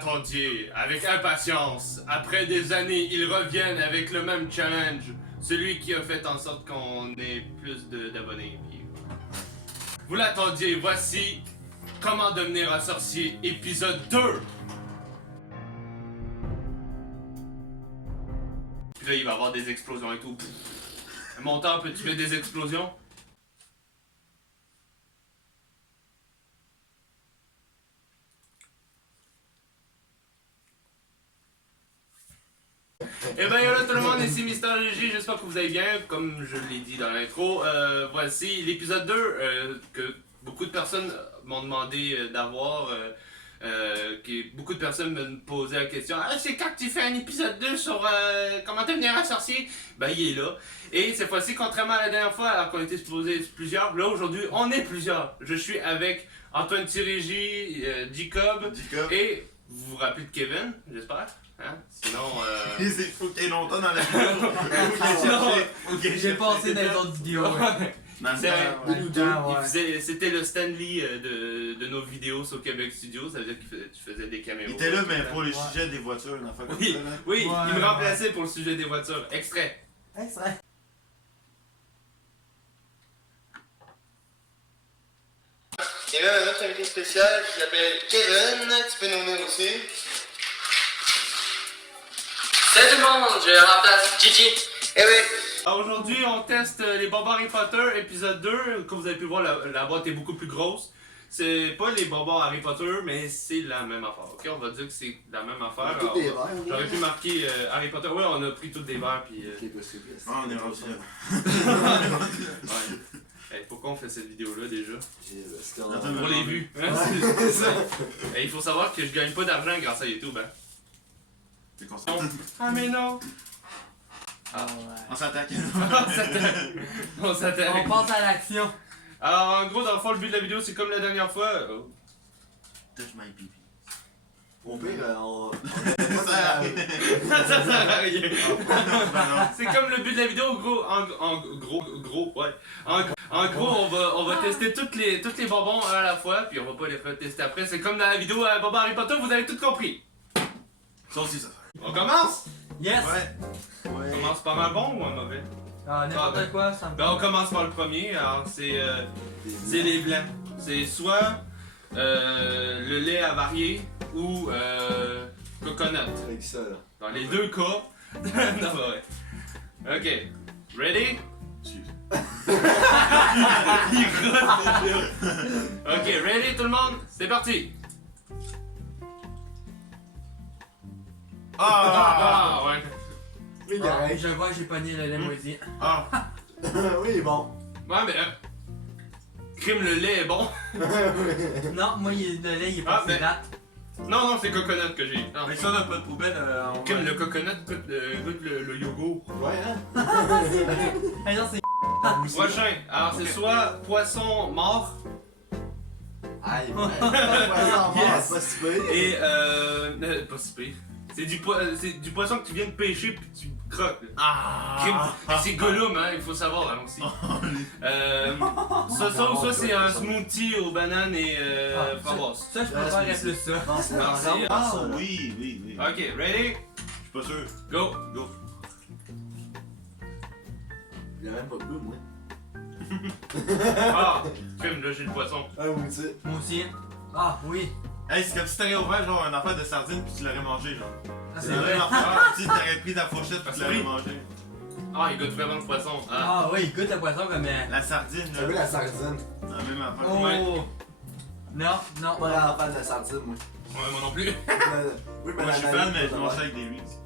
l'attendiez avec impatience. Après des années, ils reviennent avec le même challenge. Celui qui a fait en sorte qu'on ait plus d'abonnés. Vous l'attendiez, voici Comment devenir un sorcier, épisode 2. Puis là, il va y avoir des explosions et tout. Monteur, peux-tu faire des explosions? Eh ben là tout le monde, ici Mister GG, j'espère que vous allez bien, comme je l'ai dit dans l'intro. Voici l'épisode 2 que beaucoup de personnes m'ont demandé d'avoir. Beaucoup de personnes me posaient la question: ah, c'est quand que tu fais un épisode 2 sur comment devenir un sorcier? Ben il est là. Et cette fois-ci, contrairement à la dernière fois, alors qu'on était supposé plusieurs, là aujourd'hui on est plusieurs. Je suis avec Antoine Tirégi, Jacob, et vous vous rappelez de Kevin, j'espère? Hein? Sinon, Il faut qu'il y ait longtemps dans la vidéo. J'ai passé dans les autres vidéos. C'était le Stanley de nos vidéos sur Québec Studio, ça veut dire que tu faisais des caméras. Il était là, mais pour le sujet des voitures, une affaire comme ça. Oui, il me remplaçait pour le sujet des voitures. Extrait. Extrait. Il y a un autre invité spécial qui s'appelle Kevin, tu peux nous nommer aussi. Salut tout le monde, je remplace Gigi. Eh oui. Alors aujourd'hui, on teste les bonbons Harry Potter, épisode 2. Comme vous avez pu voir, la boîte est beaucoup plus grosse. C'est pas les bonbons Harry Potter, mais c'est la même affaire. Ok, on va dire que c'est la même affaire. J'aurais pu marquer Harry Potter. Ouais, on a pris tous des verres puis. Ah, on est rendu là. Ouais. Hey, pourquoi on fait cette vidéo-là déjà? Attends, Pour les vues. Hein? C'est ça. Hey, il faut savoir que je gagne pas d'argent grâce à YouTube. Hein? T'es concentré. Ah mais non! Ah On s'attaque. On s'attaque. On passe à l'action. Alors en gros, dans le fond, le but de la vidéo, c'est comme la dernière fois. Touch my pipi. Au pire, on. Ça sert à rien. C'est comme le but de la vidéo, gros. En gros, on va tester toutes les bonbons à la fois, puis on va pas les faire tester après. C'est comme dans la vidéo bonbons Harry Potter, vous avez tout compris. Ça aussi, ça. On commence? Yes! On commence par un bon ou un mauvais? Ah, n'importe quoi, ça me Ben on commence par le premier, alors c'est les blancs. C'est soit le lait avarié ou coconut. Avec ça, là. Dans les deux cas. Non, ouais. Ok. Ready? Il rote déjà. Ok, ready tout le monde? C'est parti! Ah ouais. Oui, Ah, correct. je vois, j'ai pogné le lait moisi. Ah. Oui, bon. Ouais, mais crime, le lait est bon. Non, moi, le lait, il est Ah, pas mais- date. Non, non, c'est coconut que j'ai. Non. Mais ça, on n'a pas de poubelle. Crime, le coconut goûte le yogourt. Ouais, hein? Ah non, c'est Prochain. Alors, c'est soit poisson mort Aïe, ouais. Yes. Pas si pire. et pas si pire. C'est du poisson que tu viens de pêcher puis tu croques. Là. Crime, c'est Gollum, hein, il faut savoir, allons-y. Ça ou soit c'est un smoothie aux bananes et framboises. ça, je préfère Ouais, plus ça. Non, c'est Non, c'est- vraiment Ah, ça, là. oui. Ok, ready? Je suis pas sûr. Go! Go. Il y a même pas de goût, moi. Ah! Crime, là j'ai le poisson. Ah, oui, tu sais. Moi aussi. Ah, oui. Hey, c'est comme si t'aurais ouvert genre un affaire de sardines puis tu l'aurais mangé, genre. Ah, C'est c'est la vrai. même affaire. Tu sais, t'aurais pris ta fourchette puis tu l'aurais Oui. mangé. Ah, il goûte vraiment le poisson. Ah. Ah, oui, goûte le poisson comme. La sardine, T'as vu là. la sardine? La même affaire. Oh! Ouais. Non, non. Pas grand fan de la sardine, moi. Ouais, moi non plus. Oui, mais Moi, je suis fan, mais je mange ça avec des Reese.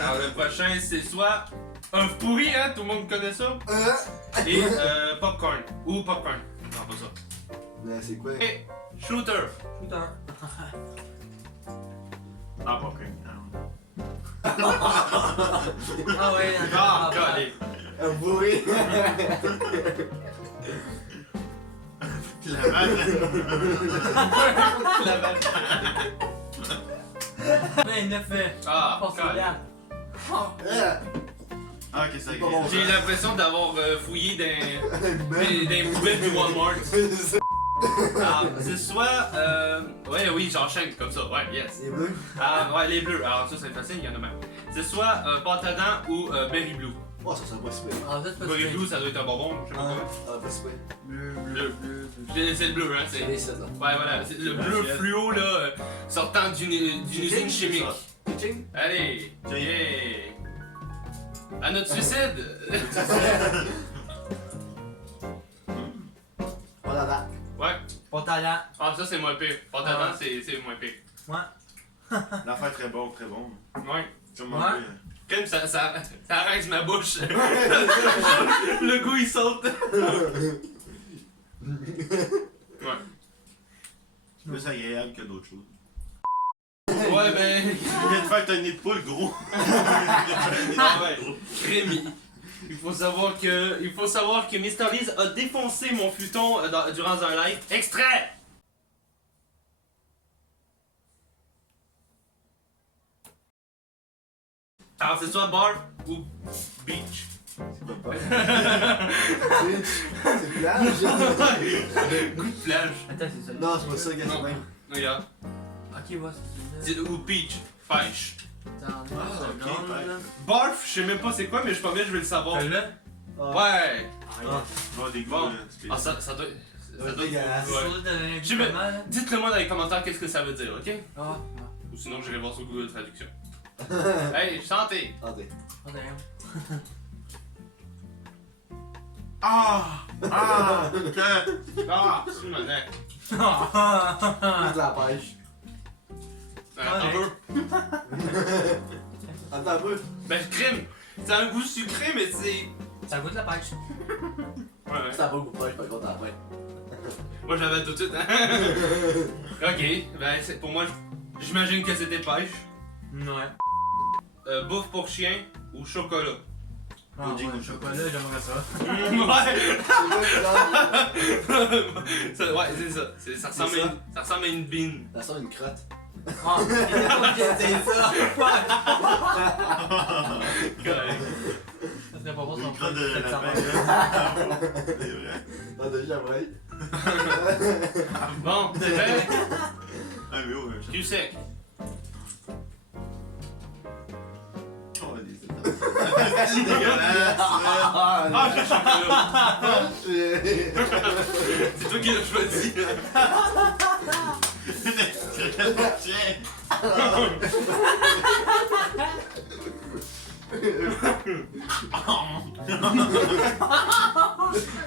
Alors, le prochain, c'est soit un pourri, hein, tout le monde connaît ça, et popcorn. Ou popcorn. Non, pas ça. Mais c'est quoi? Et shooter. Shooter. Ah, pas ok. Ah, ouais. Ah, calé. Un bourré. La vanne. La vache. Mais il ne fait. Ah, Pas calé. Ah, ok, ça Pas bon. J'ai l'impression d'avoir fouillé dans poubelles du Walmart. Alors, c'est soit. Ouais, oui, j'enchaîne comme ça. Ouais, yes. Les bleus. Ouais, les bleus. Alors, ça, c'est facile, il y en a même. C'est soit pâte à dents ou Berry Blue. Oh, ça serait pas super. Ah, ça, c'est pas Berry super. Blue, ça doit être un bonbon, je sais pas Ah, quoi. pas super. Bleu. C'est le bleu, hein. C'est les 7 là. Ouais, voilà. C'est le bleu fluo, là, sortant d'une usine chimique. Pitching? Allez, Tiens. yeah. À notre suicide. Voilà, là. Ouais. Pas talent. Ah, ça, c'est moins pire. Pâte à Ah. dents, c'est moins pire. Ouais. L'affaire très bon, très bon. Ouais. Comme Ouais. un peu. Comme ça arrête ma bouche. Le goût, il saute. Ouais. Plus agréable que d'autres choses. Ouais, ben. Il vient de faire un nid de poule gros. Ah ouais. Rémi. Il faut savoir que Mr. Lees a défoncé mon futon durant un live. Extrait! Alors, c'est soit bar ou beach. C'est plage. Goût de plage. Attends, c'est ça. Non, c'est pas ça, gars, c'est même. Regarde. Ok, ouais, c'est ça. Ou beach. Pêche. Attends, ok, seconde, ouais. là. Barf, je sais même pas c'est quoi, mais je pense que je vais le savoir. Celle-là? Ouais. Ah, Bon, des goûts. Bon. spéciaux. Ah, ça doit. Ça doit dégueulasse. ouais. Sur le dernier Je vais- comment, là? Dites-le moi dans les commentaires qu'est-ce que ça veut dire, ok? Ah, Ou sinon j'irai voir sur Google Traduction. Hey, santé! Attendez. ah, d'ailleurs. Ah! Ah! Que... Ah, c'est mon nez. Juste de la pêche. Attends un peu. Attends un peu. Ben, crime! C'est un goût sucré, mais c'est. Ça goûte la pêche. Ouais, ouais. C'est un peu pour pêche, par contre, après. Moi j'avais tout de suite, hein? Ok, ben, pour moi, j'imagine que c'était pêche. Ouais. Bouffe pour chien ou chocolat? Ah, Pudding ouais, au chocolat, j'aimerais ça. Ouais! C'est là, Ouais, c'est ça. Ça ressemble, C'est ça. ça ressemble à une bean. ça sent une crotte. Ah, ok, c'est ça. Correct. Ça serait pas bon si on Une crotte de fait ça. lapin. C'est vrai. Ah, déjà, ouais. Bon, c'est vrai? Ah, mais oh, Cul sec. oh, c'est dégueulasse. Ah, j'ai chocolat. Shit. C'est toi qui l'as choisi.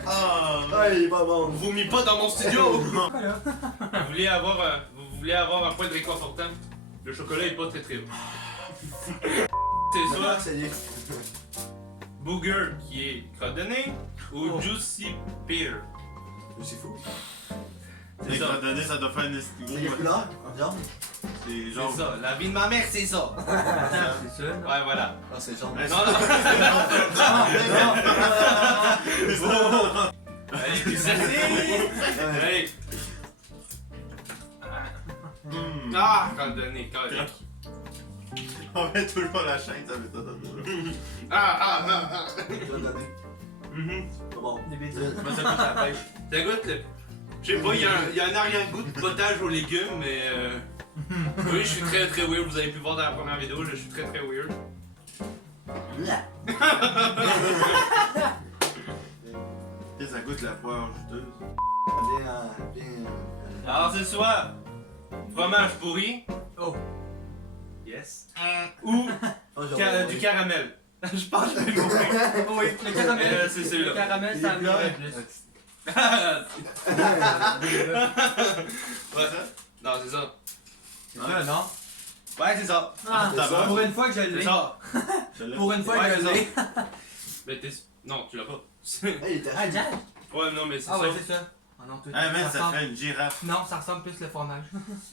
Ah, il est pas bon. Vomis pas dans mon studio. Voilà. Vous voulez avoir un point de réconfortant? Le chocolat est pas très très bon. C'est soit Ça y est. Booger qui est crotte de nez ou Oh. Juicy Pear. C'est fou. C'est Les ça. crottes de nez, ça doit faire une C'est les gros. couleurs, en viande. C'est genre. C'est ça. La vie de ma mère, c'est ça. Attends, c'est ça. Ouais, voilà. Ah, c'est jaune. Ouais, Non, non. Non, Allez, puis ça, Ouais. Allez. Hmm. Ah, crotte de nez, correct. On met toujours la chaîne, ça fait ça. Ah. Je vais donner. Mhm. Pas bon. Des bêtises. Moi, ça goûte la pêche. Ça goûte le. Je sais pas, il y a un arrière-goût de potage aux légumes, mais. Oui, je suis très très weird. Vous avez pu voir dans la première vidéo, je suis très très weird. Là. Et ça goûte la poire juteuse. Bien. Alors, c'est soit fromage pourri. Oh. Yes. Ou Oh, j'ai du caramel. Je pense que je vais mourir. Oui, le caramel. C'est Le celui-là. caramel, Il ça est me blanc. dirait plus. Ouais. Non, c'est ça. C'est ça, non? Ouais, c'est ça. Ah, c'est ça. pour une fois que je C'est l'ai. ça. Je l'ai. Pour une fois Ouais, que je c'est l'ai. Mais t'es. Non, tu l'as pas. Hey, il était Ah, Jack? Ouais, non, mais c'est Ah, ça. ouais, c'est ça. Ah non, tout Ah, man, ça ressemble- fait une girafe. Non, ça ressemble plus le fromage.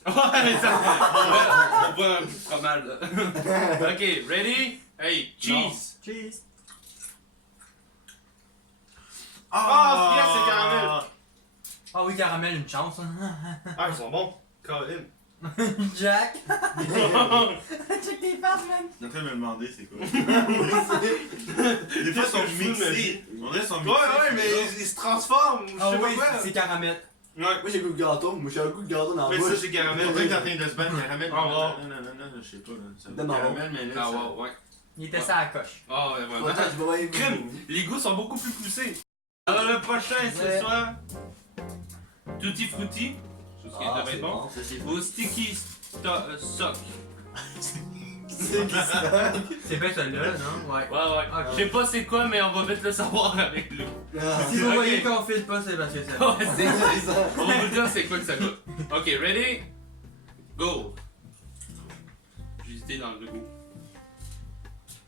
Ouais, ça. On voit un fromage là. Ok, ready? Hey, cheese. Cheese. Ah, yes, c'est caramel. Ah oui, caramel, une chance. Ah, ils sont bons. Colin. Jack. Check tes faces, man. Je suis en train de me demander c'est quoi. Des fois, ils sont Qu'est-ce que je fous, mixés. On dirait qu'ils sont mixés. Ouais, mais ils se transforment. Je Ah sais oui, pas quoi. c'est caramel. Ouais. Moi j'ai le goût de gâteau, moi j'ai un goût de gâteau dans la Mais ça, bouche. c'est On caramel. dirait que t'es en train de se battre caramel. Ah, wow. Non, je sais pas. Là. Ça Non, non. caramel, mais là, Ah, ça... ouais, ouais. Il était ça à la coche. Ah, ouais, vraiment. Attends, je vais voir Crème, les goûts sont beaucoup plus poussés. Alors, le prochain, c'est soit Tutti Frutti, tout ce qui Ah, devrait c'est être bon, bon, ça c'est ou Sticky Sock. C'est qui ça? C'est bien celui-là, non? Ouais. Ouais, ouais. Ok. Je sais pas c'est quoi, mais on va vite le savoir avec lui. Ah, Si vous Ok. voyez qu'on file pas, c'est parce que c'est. Ouais, c'est ça. c'est ça. On va vous dire c'est quoi que ça goûte. Ok, ready? Go! J'ai hésité dans le goût.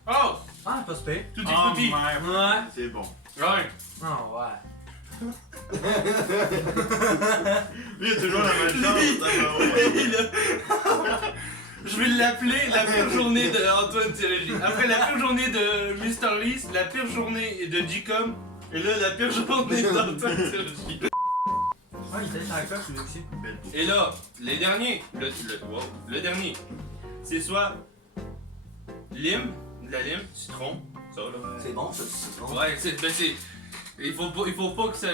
Oh! Ah, pas super. Tutti Oh, Frutti! merde. Ouais. C'est bon. Ouais! Oh, ouais. Lui, il a toujours la même chose. Je vais l'appeler la pire journée de Antoine Thierry. Après la pire journée de Mr. Least, la pire journée de G-Com, et là la pire journée d'Antoine Thierry. Ah, il était ça à la coche, lui aussi. Et là, les derniers, le dernier, c'est soit lime, de la lime, citron, ça là. C'est bon ça, c'est bon. Ouais, ben c'est. Il faut pas que ça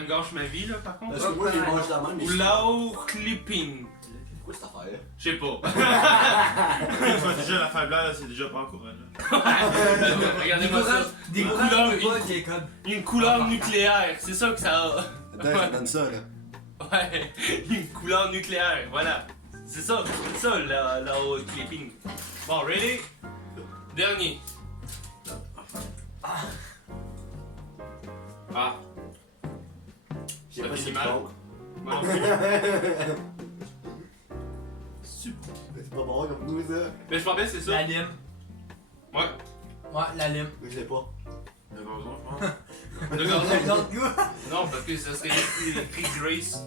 me gâche ma vie là par contre. Parce que moi j'ai mangé la même. mais Ou je- lao clipping. C'est quoi cette affaire? Je sais pas. Tu vois déjà l'affaire blanche, là, c'est déjà pas encourageant. Regardez-moi ça. Des Une couleur, couleurs, pas Jacob. une couleur nucléaire, c'est ça que ça a. Attends, je te donne ça là. Ouais, une couleur nucléaire, voilà. C'est ça, lao clipping. Bon, ready? Dernier. Ah, J'ai Ça pas fait si mal. bon. moi non plus. C'est pas bon comme goût ça. Mais je pense bien que c'est ça. La lime. Ouais, Ouais, la lime. Mais je l'ai pas. Le gazon, je pense. le Le gazon. gâteau goût. Non, parce que ça serait écrit Grace.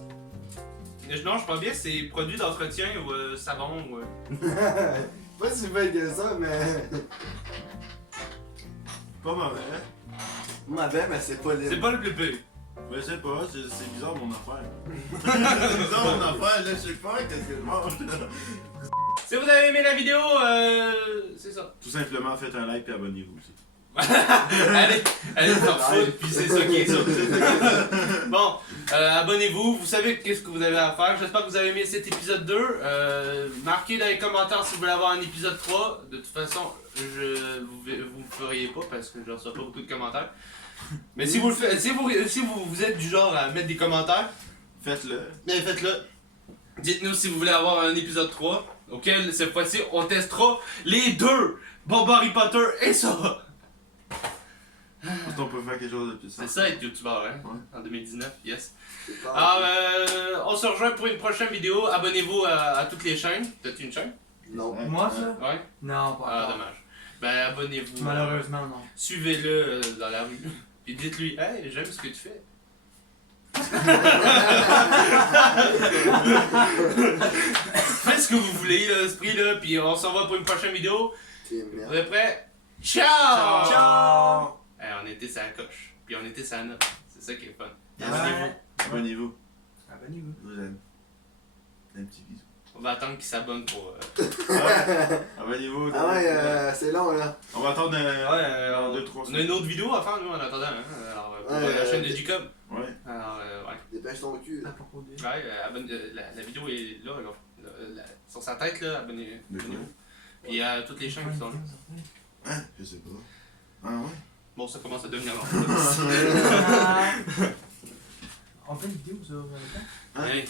Non, je pense bien que c'est produit d'entretien ou savon ou. Pas si belle que ça, mais. Pas mauvais. Ma belle, mais c'est pas libre. C'est pas le plus pire. Je sais pas, c'est bizarre mon affaire. C'est bizarre mon affaire, là, je sais pas, qu'est-ce que je mange là. Si vous avez aimé la vidéo, c'est ça. Tout simplement, faites un like et abonnez-vous aussi. Allez s'en foutre, puis c'est ça qui est ça. Bon, abonnez-vous, vous savez qu'est-ce que vous avez à faire. J'espère que vous avez aimé cet épisode 2. Marquez dans les commentaires si vous voulez avoir un épisode 3. De toute façon, vous me feriez pas parce que je ne reçois pas beaucoup de commentaires. Mais si vous le faites, si vous êtes du genre à mettre des commentaires, Faites-le. bien faites-le. Dites-nous si vous voulez avoir un épisode 3, auquel cette fois-ci on testera les deux, Bob Harry Potter et ça. Est-ce qu'on peut faire quelque chose de plus C'est ça être youtubeur, hein? Ouais. En 2019, yes. C'est pas- Alors, on se rejoint pour une prochaine vidéo. Abonnez-vous à toutes les chaînes. T'as-tu une chaîne? Non. Moi, ça? Ouais? Non, pas Ah, encore. dommage. Ben, abonnez-vous. Malheureusement, non. Suivez-le dans la rue. Puis dites-lui, hey, j'aime ce que tu fais. Faites ce que vous voulez, là, ce prix-là. Puis on s'en va pour une prochaine vidéo. C'est Vous merde. êtes prêts? Ciao! Ciao! On était sur la coche. Puis on était sur la note. C'est ça qui est fun. Ouais. Abonnez-vous. Abonnez-vous. Je vous aime. Un petit bisou. On va attendre qu'ils s'abonnent pour. Abonnez-vous. Ah ouais, c'est long là. On va attendre Ouais, 2-3 on a une autre vidéo à faire, nous, en attendant. Hein? Alors, pour Ouais, la chaîne de Jacob. Ouais. Alors, ouais. Dépêche ton cul. À propos de. Ouais, la vidéo est là, sur sa tête, là, abonnez-vous. Puis il y a toutes les chaînes qui sont là. Hein? Je sais pas. Ah ouais? Bon, ça commence à devenir long. On fait une vidéo sur. Hein? Hey,